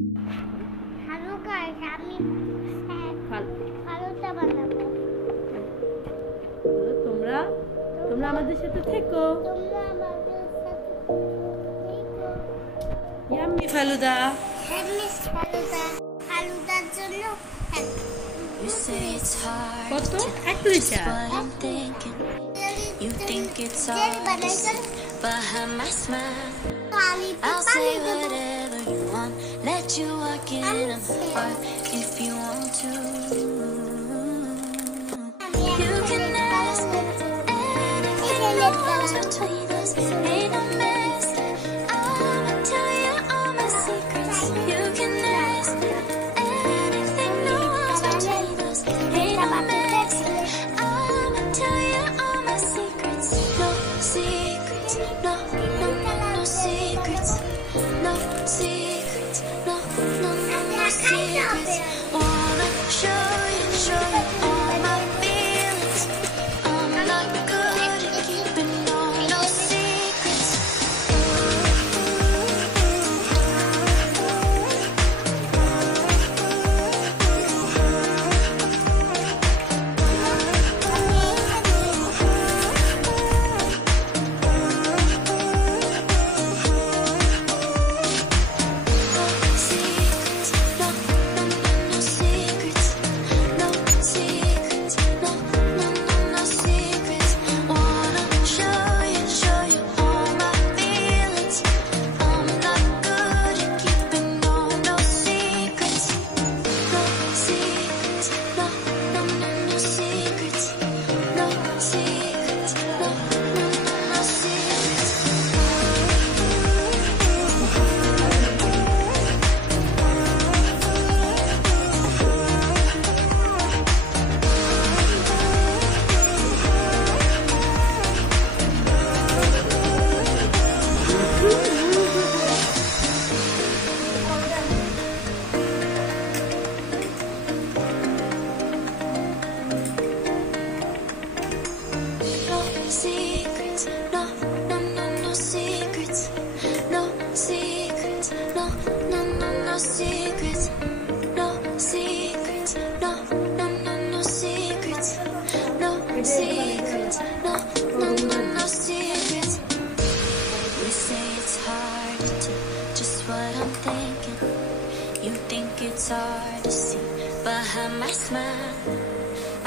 Hello guys, আমি ফালুদা বানাবো। তোমরা তোমরা আমাদের সাথে থেকো। তোমরা আমাদের সাথে থেকো। ইয়াম্মি ফালুদা। মিস ফালুদা। ফালুদার জন্য কত? 1 litre. You think it's hard to see behind my smile. I'll say whatever you want, let you walk in my heart if you want to. You can ask anything that goes between us, ain't no mess. I'ma tell you all my secrets. You can ask anything that goes between us, ain't no mess. I'ma tell you all my secrets. No secrets, no, no, no, no secrets. No secrets, no, no, no, no secrets. Wanna show you all my feelings. I'm not good at keeping no secrets. Secrets, no, no, no, no secrets. No secrets, no, no, no, no secrets. No secrets, no, no, no, no secrets. No secrets, no, no, no, no secrets. You say it's hard to tell just what I'm thinking. You think it's hard to see behind my smile.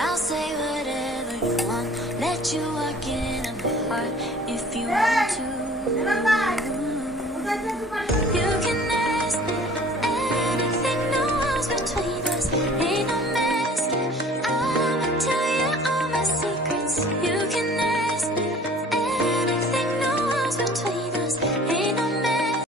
I'll say whatever you want, let you walk in my heart if you want to.